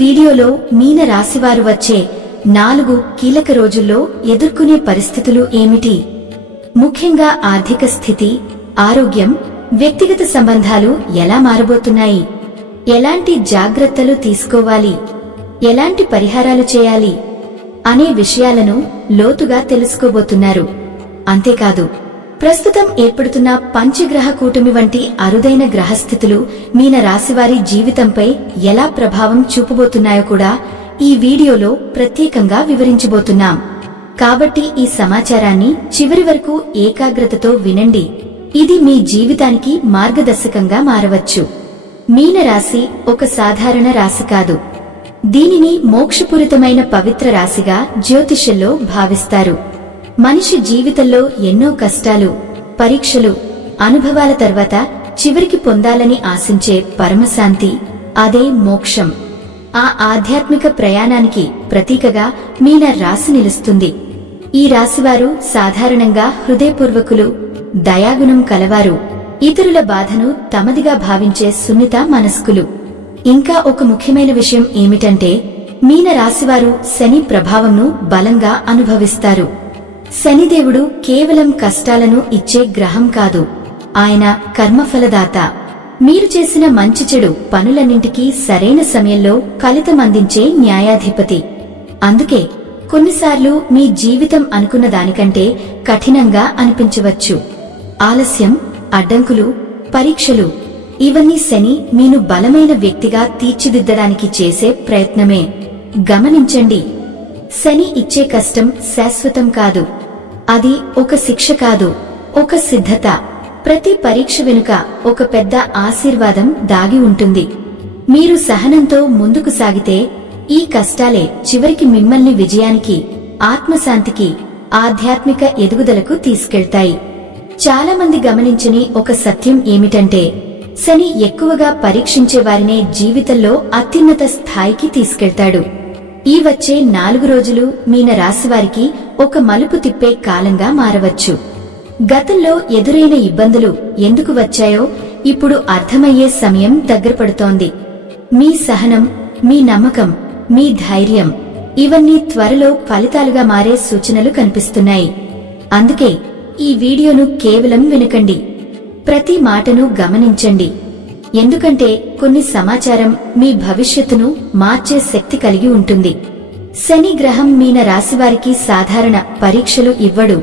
వీడియోలో మీన రాశివారు వచ్చే 4 కీలక రోజుల్లో ఎదుర్కొనే పరిస్థితులు ఏమిటి? ముఖ్యంగా ఆర్థిక స్థితి, ఆరోగ్యం, వ్యక్తిగత సంబంధాలు ఎలా మారబోతున్నాయి? ఎలాంటి జాగ్రత్తలు తీసుకోవాలి? ఎలాంటి పరిహారాలు చేయాలి? అనే విషయాలను లోతుగా తెలుసుకోబోతున్నారు. అంతేకాదు, ప్రస్తుతం ఏర్పడుతున్న పంచగ్రహ కూటమి వంటి అరుదైన గ్రహస్థితులు మీన రాశివారి జీవితంపై ఎలా ప్రభావం చూపబోతున్నాయో కూడా ఈ వీడియోలో ప్రత్యేకంగా వివరించబోతున్నాం. కాబట్టి ఈ సమాచారాన్ని చివరి వరకు ఏకాగ్రతతో వినండి. ఇది మీ జీవితానికి మార్గదర్శకంగా మారవచ్చు. మీన రాశి ఒక సాధారణ రాశి కాదు. దీనిని మోక్షపూరితమైన పవిత్ర రాశిగా జ్యోతిష్యంలో భావిస్తారు. మనిషి జీవితంలో ఎన్నో కష్టాలు, పరీక్షలు, అనుభవాల తర్వాత చివరికి పొందాలని ఆశించే పరమశాంతి, అదే మోక్షం. ఆ ఆధ్యాత్మిక ప్రయాణానికి ప్రతీకగా మీన రాశి నిలుస్తుంది. ఈ రాశివారు సాధారణంగా హృదయపూర్వకులు, దయాగుణం కలవారు, ఇతరుల బాధను తమదిగా భావించే సున్నిత మనస్కులు. ఇంకా ఒక ముఖ్యమైన విషయం ఏమిటంటే, మీన రాశివారు శని ప్రభావంను బలంగా అనుభవిస్తారు. శనిదేవుడు కేవలం కష్టాలను ఇచ్చే గ్రహం కాదు, ఆయన కర్మఫలదాత. మీరు చేసిన మంచి చెడు పనులన్నింటికీ సరైన సమయంలో ఫలితం అందించే న్యాయాధిపతి. అందుకే కొన్నిసార్లు మీ జీవితం అనుకున్న దానికంటే కఠినంగా అనిపించవచ్చు. ఆలస్యం, అడ్డంకులు, పరీక్షలు, ఇవన్నీ శని మీను బలమైన వ్యక్తిగా తీర్చిదిద్దడానికి చేసే ప్రయత్నమే. గమనించండి, శని ఇచ్చే కష్టం శాశ్వతం కాదు. అది ఒక శిక్ష కాదు, ఒక సిద్ధత. ప్రతి పరీక్ష వెనుక ఒక పెద్ద ఆశీర్వాదం దాగి ఉంటుంది. మీరు సహనంతో ముందుకు సాగితే ఈ కష్టాలే చివరికి మిమ్మల్ని విజయానికి, ఆత్మశాంతికి, ఆధ్యాత్మిక ఎదుగుదలకు తీసుకెళ్తాయి. చాలా మంది గమనించని ఒక సత్యం ఏమిటంటే, శని ఎక్కువగా పరీక్షించే వారినే జీవితంలో అత్యున్నత స్థాయికి తీసుకెళ్తాడు. ఈ వచ్చే 4 రోజులు మీన రాశివారికి ఒక మలుపు తిప్పే కాలంగా మారవచ్చు. గతంలో ఎదురైన ఇబ్బందులు ఎందుకు వచ్చాయో ఇప్పుడు అర్థమయ్యే సమయం దగ్గరపడుతోంది. మీ సహనం, మీ నమ్మకం, మీ ధైర్యం, ఇవన్నీ త్వరలో ఫలితాలుగా మారే సూచనలు కనిపిస్తున్నాయి. అందుకే ఈ వీడియోను కేవలం వినకండి, ప్రతి మాటను గమనించండి. ఎందుకంటే కొన్ని సమాచారం మీ భవిష్యత్తును మార్చే శక్తి కలిగి ఉంటుంది. శని గ్రహం మీన రాశివారికి సాధారణ పరీక్షలు ఇవ్వడు,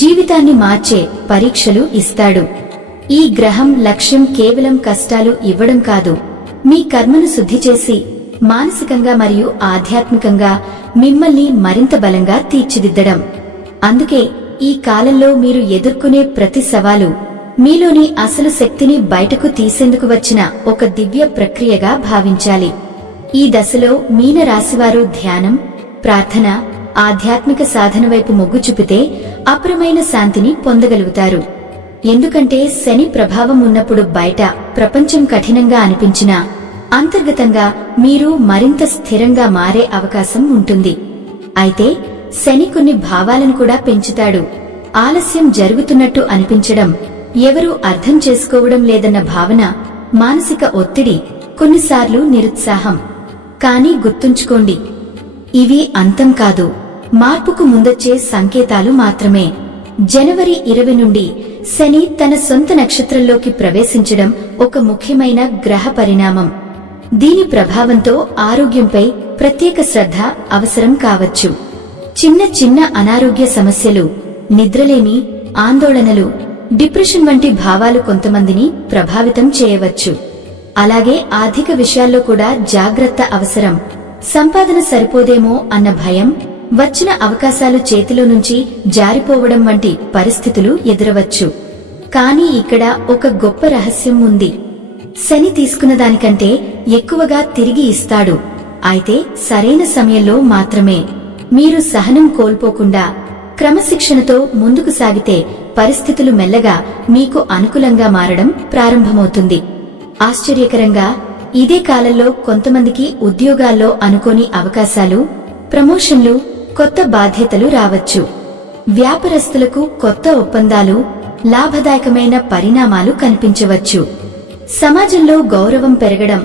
జీవితాన్ని మార్చే పరీక్షలు ఇస్తాడు. ఈ గ్రహం లక్ష్యం కేవలం కష్టాలు ఇవ్వడం కాదు, మీ కర్మను శుద్ధి చేసి మానసికంగా మరియు ఆధ్యాత్మికంగా మిమ్మల్ని మరింత బలంగా తీర్చిదిద్దడం. అందుకే ఈ కాలంలో మీరు ఎదుర్కొనే ప్రతి సవాలు మీలోని అసలు శక్తిని బయటకు తీసేందుకు వచ్చిన ఒక దివ్య ప్రక్రియగా భావించాలి. ఈ దశలో మీన రాశివారు ధ్యానం, ప్రార్థన, ఆధ్యాత్మిక సాధన వైపు మొగ్గు చూపితే అపరమైన శాంతిని పొందగలుగుతారు. ఎందుకంటే శని ప్రభావం ఉన్నప్పుడు బయట ప్రపంచం కఠినంగా అనిపించినా అంతర్గతంగా మీరు మరింత స్థిరంగా మారే అవకాశం ఉంటుంది. అయితే శని కొన్ని భావాలను కూడా పెంచుతాడు. ఆలస్యం జరుగుతున్నట్టు అనిపించడం, ఎవరూ అర్థం చేసుకోవడం లేదన్న భావన, మానసిక ఒత్తిడి, కొన్నిసార్లు నిరుత్సాహం. కానీ గుర్తుంచుకోండి, ఇవి అంతం కాదు, మార్పుకు ముందొచ్చే సంకేతాలు మాత్రమే. జనవరి 20 నుండి శని తన సొంత నక్షత్రంలోకి ప్రవేశించడం ఒక ముఖ్యమైన గ్రహ పరిణామం. దీని ప్రభావంతో ఆరోగ్యంపై ప్రత్యేక శ్రద్ధ అవసరం కావచ్చు. చిన్న చిన్న అనారోగ్య సమస్యలు, నిద్రలేమి, ఆందోళనలు, డిప్రెషన్ వంటి భావాలు కొంతమందిని ప్రభావితం చేయవచ్చు. అలాగే ఆర్థిక విషయాల్లో కూడా జాగ్రత్త అవసరం. సంపాదన సరిపోదేమో అన్న భయం, వచ్చిన అవకాశాలు చేతిలో నుంచి జారిపోవడం వంటి పరిస్థితులు ఎదురవచ్చు. కానీ ఇక్కడ ఒక గొప్ప రహస్యం ఉంది. శని తీసుకున్న దానికంటే ఎక్కువగా తిరిగి ఇస్తాడు. అయితే సరైన సమయంలో మాత్రమే. మీరు సహనం కోల్పోకుండా క్రమశిక్షణతో ముందుకు సాగితే పరిస్థితులు మెల్లగా మీకు అనుకూలంగా మారడం ప్రారంభమవుతుంది. ఆశ్చర్యకరంగా ఇదే కాలంలో కొంతమందికి ఉద్యోగాల్లో అనుకోని అవకాశాలు, ప్రమోషన్లు, కొత్త బాధ్యతలు రావచ్చు. వ్యాపారస్తులకు కొత్త ఒప్పందాలు, లాభదాయకమైన పరిణామాలు కనిపించవచ్చు. సమాజంలో గౌరవం పెరగడం,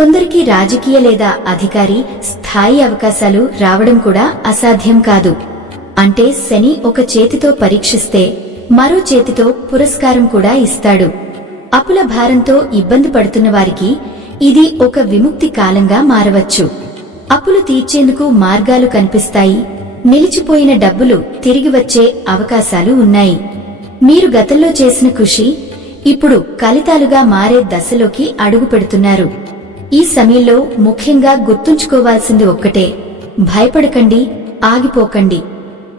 కొందరికి రాజకీయ లేదా అధికారి స్థాయి అవకాశాలు రావడం కూడా అసాధ్యం కాదు. అంటే శని ఒక చేతితో పరీక్షిస్తే మరో చేతితో పురస్కారం కూడా ఇస్తాడు. అప్పుల భారంతో ఇబ్బంది పడుతున్న వారికి ఇది ఒక విముక్తి కాలంగా మారవచ్చు. అప్పులు తీర్చేందుకు మార్గాలు కనిపిస్తాయి. నిలిచిపోయిన డబ్బులు తిరిగి వచ్చే అవకాశాలు ఉన్నాయి. మీరు గతంలో చేసిన కృషి ఇప్పుడు ఫలితాలుగా మారే దశలోకి అడుగు పెడుతున్నారు. ఈ సమయంలో ముఖ్యంగా గుర్తుంచుకోవాల్సింది ఒక్కటే: భయపడకండి, ఆగిపోకండి.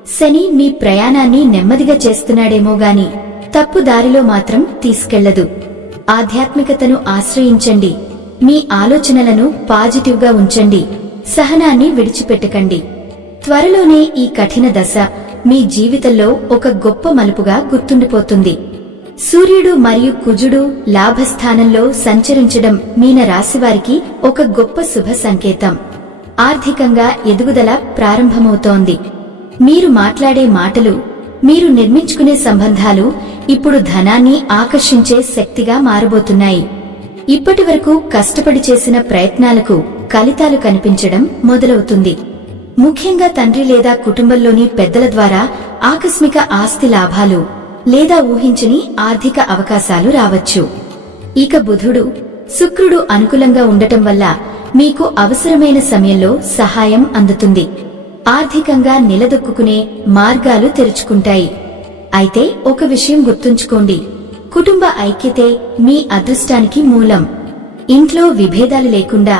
శని మీ ప్రయాణాన్ని నెమ్మదిగా చేస్తున్నాడేమో గాని తప్పు దారిలో మాత్రం తీసుకెళ్లదు. ఆధ్యాత్మికతను ఆశ్రయించండి. మీ ఆలోచనలను పాజిటివ్గా ఉంచండి. సహనాన్ని విడిచిపెట్టకండి. త్వరలోనే ఈ కఠిన దశ మీ జీవితంలో ఒక గొప్ప మలుపుగా గుర్తుండిపోతుంది. సూర్యుడు మరియు కుజుడు లాభస్థానంలో సంచరించడం మీన రాశివారికి ఒక గొప్ప శుభ సంకేతం. ఆర్థికంగా ఎదుగుదల ప్రారంభమవుతోంది. మీరు మాట్లాడే మాటలు, మీరు నిర్మించుకునే సంబంధాలు ఇప్పుడు ధనాన్ని ఆకర్షించే శక్తిగా మారబోతున్నాయి. ఇప్పటివరకు కష్టపడి చేసిన ప్రయత్నాలకు ఫలితాలు కనిపించడం మొదలవుతుంది. ముఖ్యంగా తండ్రి లేదా కుటుంబంలోని పెద్దల ద్వారా ఆకస్మిక ఆస్తి లాభాలు లేదా ఊహించని ఆర్థిక అవకాశాలు రావచ్చు. ఇక బుధుడు, శుక్రుడు అనుకూలంగా ఉండటం వల్ల మీకు అవసరమైన సమయంలో సహాయం అందుతుంది. ఆర్థికంగా నిలదొక్కునే మార్గాలు తెరుచుకుంటాయి. అయితే ఒక విషయం గుర్తుంచుకోండి: కుటుంబ ఐక్యతే మీ అదృష్టానికి మూలం. ఇంట్లో విభేదాలు లేకుండా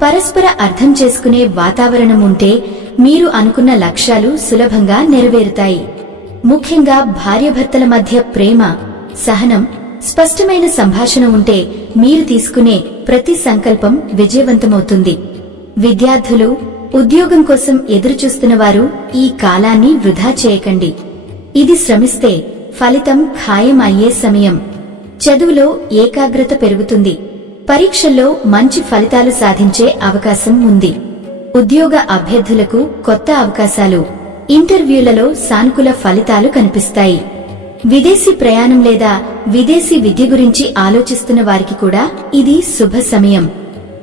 పరస్పర అర్థం చేసుకునే వాతావరణం ఉంటే మీరు అనుకున్న లక్ష్యాలు సులభంగా నెరవేరుతాయి. ముఖ్యంగా భార్యాభర్తల మధ్య ప్రేమ, సహనం, స్పష్టమైన సంభాషణ ఉంటే మీరు తీసుకునే ప్రతి సంకల్పం విజయవంతమవుతుంది. విద్యార్థులు, ఉద్యోగం కోసం ఎదురుచూస్తున్న వారు ఈ కాలాన్ని వృధా చేయకండి. ఇది శ్రమిస్తే ఫలితం ఖాయం అయ్యే సమయం. చదువులో ఏకాగ్రత పెరుగుతుంది. పరీక్షల్లో మంచి ఫలితాలు సాధించే అవకాశం ఉంది. ఉద్యోగ అభ్యర్థులకు కొత్త అవకాశాలు, ఇంటర్వ్యూలలో సానుకూల ఫలితాలు కనిపిస్తాయి. విదేశీ ప్రయాణం లేదా విదేశీ విద్య గురించి ఆలోచిస్తున్న వారికి కూడా ఇది శుభ సమయం.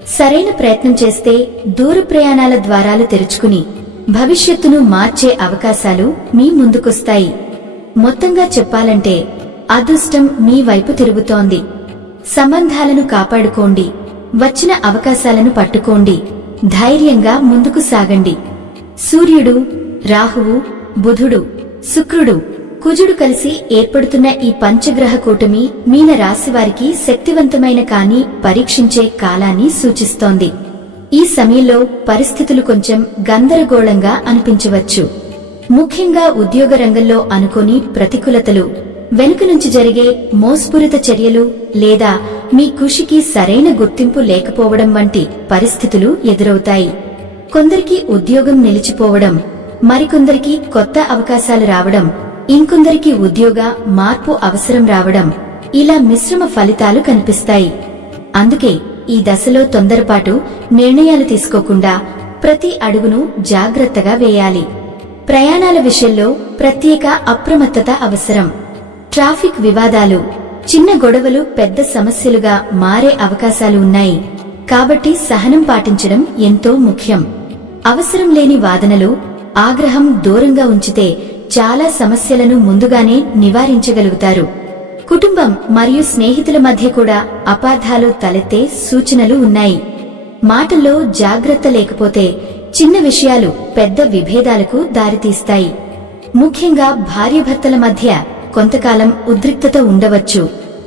సరైన ప్రయత్నం చేస్తే దూర ప్రయాణాల ద్వారాలు తెరుచుకుని భవిష్యత్తును మార్చే అవకాశాలు మీ ముందుకొస్తాయి. మొత్తంగా చెప్పాలంటే అదృష్టం మీ వైపు తిరుగుతోంది. సంబంధాలను కాపాడుకోండి. వచ్చిన అవకాశాలను పట్టుకోండి. ధైర్యంగా ముందుకు సాగండి. సూర్యుడు, రాహువు, బుధుడు, శుక్రుడు, కుజుడు కలిసి ఏర్పడుతున్న ఈ పంచగ్రహ కూటమి మీన రాశివారికి శక్తివంతమైన కానీ పరీక్షించే కాలాన్ని సూచిస్తోంది. ఈ సమయంలో పరిస్థితులు కొంచెం గందరగోళంగా అనిపించవచ్చు. ముఖ్యంగా ఉద్యోగ రంగంలో అనుకోని ప్రతికూలతలు, వెనుక నుంచి జరిగే మోసపూరిత చర్యలు లేదా మీ కృషికి సరైన గుర్తింపు లేకపోవడం వంటి పరిస్థితులు ఎదురవుతాయి. కొందరికి ఉద్యోగం నిలిచిపోవడం, మరికొందరికి కొత్త అవకాశాలు రావడం, ఇంకొందరికి ఉద్యోగ మార్పు అవసరం రావడం, ఇలా మిశ్రమ ఫలితాలు కనిపిస్తాయి. అందుకే ఈ దశలో తొందరపాటు నిర్ణయాలు తీసుకోకుండా ప్రతి అడుగును జాగ్రత్తగా వేయాలి. ప్రయాణాల విషయంలో ప్రత్యేక అప్రమత్తత అవసరం. ట్రాఫిక్ వివాదాలు, చిన్న గొడవలు పెద్ద సమస్యలుగా మారే అవకాశాలు ఉన్నాయి. కాబట్టి సహనం పాటించడం ఎంతో ముఖ్యం. అవసరం లేని వాదనలు, ఆగ్రహం దూరంగా ఉంచితే చాలా సమస్యలను ముందుగానే నివారించగలుగుతారు. కుటుంబం మరియు స్నేహితుల మధ్య కూడా అపార్థాలు తలెత్తే సూచనలు ఉన్నాయి. మాటల్లో జాగ్రత్త లేకపోతే చిన్న విషయాలు పెద్ద విభేదాలకు దారితీస్తాయి. ముఖ్యంగా భార్యాభర్తల మధ్య కొంతకాలం ఉద్రిక్తత ఉండవచ్చు.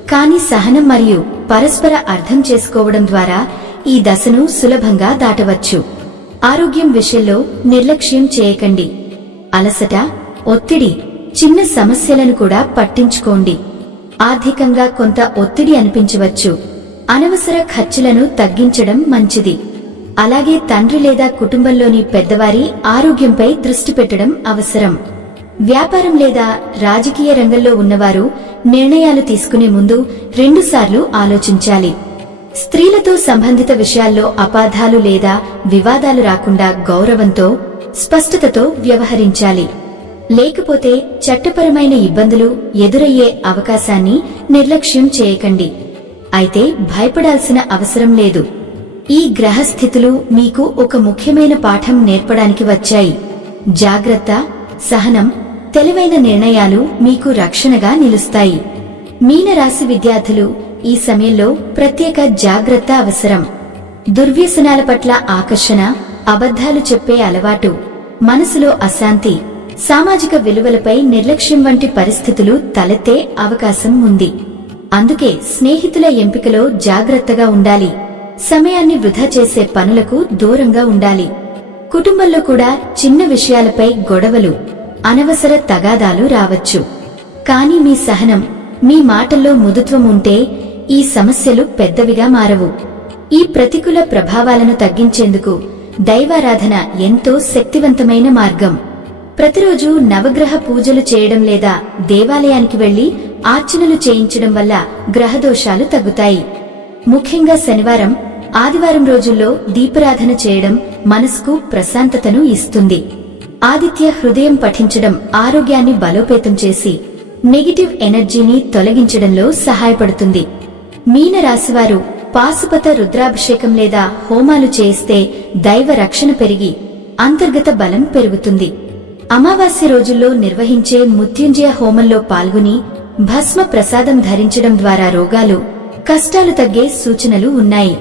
కానీ సహనం మరియు పరస్పర అర్థం చేసుకోవడం ద్వారా ఈ దశను సులభంగా దాటవచ్చు. ఆరోగ్యం విషయంలో నిర్లక్ష్యం చేయకండి. అలసట, ఒత్తిడి, చిన్న సమస్యలను కూడా పట్టించుకోండి. ఆర్థికంగా కొంత ఒత్తిడి అనిపించవచ్చు. అనవసర ఖర్చులను తగ్గించడం మంచిది. అలాగే తండ్రి లేదా కుటుంబంలోని పెద్దవారి ఆరోగ్యంపై దృష్టి పెట్టడం అవసరం. వ్యాపారం లేదా రాజకీయ రంగంలో ఉన్నవారు నిర్ణయాలు తీసుకునే ముందు 2 సార్లు ఆలోచించాలి. స్త్రీలతో సంబంధిత విషయాల్లో అపార్థాలు లేదా వివాదాలు రాకుండా గౌరవంతో, స్పష్టతతో వ్యవహరించాలి. లేకపోతే చట్టపరమైన ఇబ్బందులు ఎదురయ్యే అవకాశాన్ని నిర్లక్ష్యం చేయకండి. అయితే భయపడాల్సిన అవసరం లేదు. ఈ గ్రహస్థితులు మీకు ఒక ముఖ్యమైన పాఠం నేర్పడానికి వచ్చాయి. జాగ్రత్త, సహనం, తెలివైన నిర్ణయాలు మీకు రక్షణగా నిలుస్తాయి. మీనరాశి విద్యార్థులు ఈ సమయంలో ప్రత్యేక జాగ్రత్త అవసరం. దుర్వ్యసనాల పట్ల ఆకర్షణ, అబద్ధాలు చెప్పే అలవాటు, మనసులో అశాంతి, సామాజిక విలువలపై నిర్లక్ష్యం వంటి పరిస్థితులు తలెత్తే అవకాశం ఉంది. అందుకే స్నేహితుల ఎంపికలో జాగ్రత్తగా ఉండాలి. సమయాన్ని వృధా చేసే పనులకు దూరంగా ఉండాలి. కుటుంబంలో కూడా చిన్న విషయాలపై గొడవలు, అనవసర తగాదాలు రావచ్చు. కానీ మీ సహనం, మీ మాటల్లో మృదుత్వం ఉంటే ఈ సమస్యలు పెద్దవిగా మారవు. ఈ ప్రతికూల ప్రభావాలను తగ్గించేందుకు దైవారాధన ఎంతో శక్తివంతమైన మార్గం. ప్రతిరోజు నవగ్రహ పూజలు చేయడం లేదా దేవాలయానికి వెళ్లి ఆర్చనలు చేయించడం వల్ల గ్రహదోషాలు తగ్గుతాయి. ముఖ్యంగా శనివారం, ఆదివారం రోజుల్లో దీపారాధన చేయడం మనసుకు ప్రశాంతతను ఇస్తుంది. ఆదిత్య హృదయం పఠించడం ఆరోగ్యాన్ని బలోపేతం చేసి నెగిటివ్ ఎనర్జీని తొలగించడంలో సహాయపడుతుంది. మీన రాశివారు పాశుపత రుద్రాభిషేకం లేదా హోమాలు చేస్తే దైవ రక్షణ పెరిగి అంతర్గత బలం పెరుగుతుంది. అమావాస్య రోజుల్లో నిర్వహించే మృత్యుంజయ హోమంలో పాల్గొని భస్మ ప్రసాదం ధరించడం ద్వారా రోగాలు, కష్టాలు తగ్గే సూచనలు ఉన్నాయి.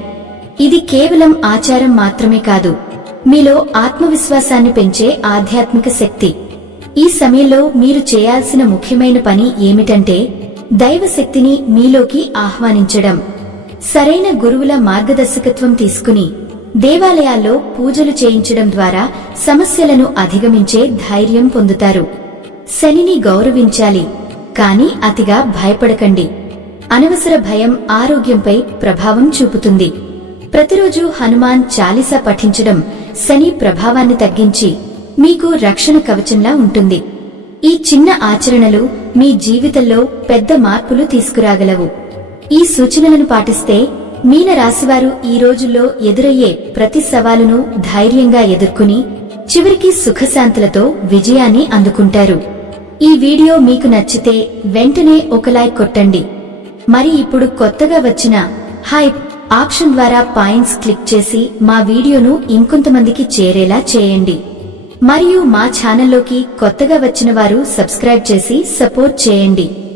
ఇది కేవలం ఆచారం మాత్రమే కాదు, మీలో ఆత్మవిశ్వాసాన్ని పెంచే ఆధ్యాత్మిక శక్తి. ఈ సమయంలో మీరు చేయాల్సిన ముఖ్యమైన పని ఏమిటంటే దైవశక్తిని మీలోకి ఆహ్వానించడం. సరైన గురువుల మార్గదర్శకత్వం తీసుకుని దేవాలయాల్లో పూజలు చేయించడం ద్వారా సమస్యలను అధిగమించే ధైర్యం పొందుతారు. శనిని గౌరవించాలి, కాని అతిగా భయపడకండి. అనవసర భయం ఆరోగ్యంపై ప్రభావం చూపుతుంది. ప్రతిరోజు హనుమాన్ చాలీసా పఠించడం శని ప్రభావాన్ని తగ్గించి మీకు రక్షణ కవచంలా ఉంటుంది. ఈ చిన్న ఆచరణలు మీ జీవితంలో పెద్ద మార్పులు తీసుకురాగలవు. ఈ సూచనలను పాటిస్తే మీన రాశివారు ఈ రోజుల్లో ఎదురయ్యే ప్రతి సవాలును ధైర్యంగా ఎదుర్కొని చివరికి సుఖశాంతులతో విజయాన్ని అందుకుంటారు. ఈ వీడియో మీకు నచ్చితే వెంటనే ఒక లైక్ కొట్టండి. మరి ఇప్పుడు కొత్తగా వచ్చిన హైప్ ఆప్షన్ ద్వారా పాయింట్స్ క్లిక్ చేసి మా వీడియోను ఇంకొంతమందికి చేరేలా చేయండి. మరియు మా ఛానల్లోకి కొత్తగా వచ్చిన వారు సబ్స్క్రైబ్ చేసి సపోర్ట్ చేయండి.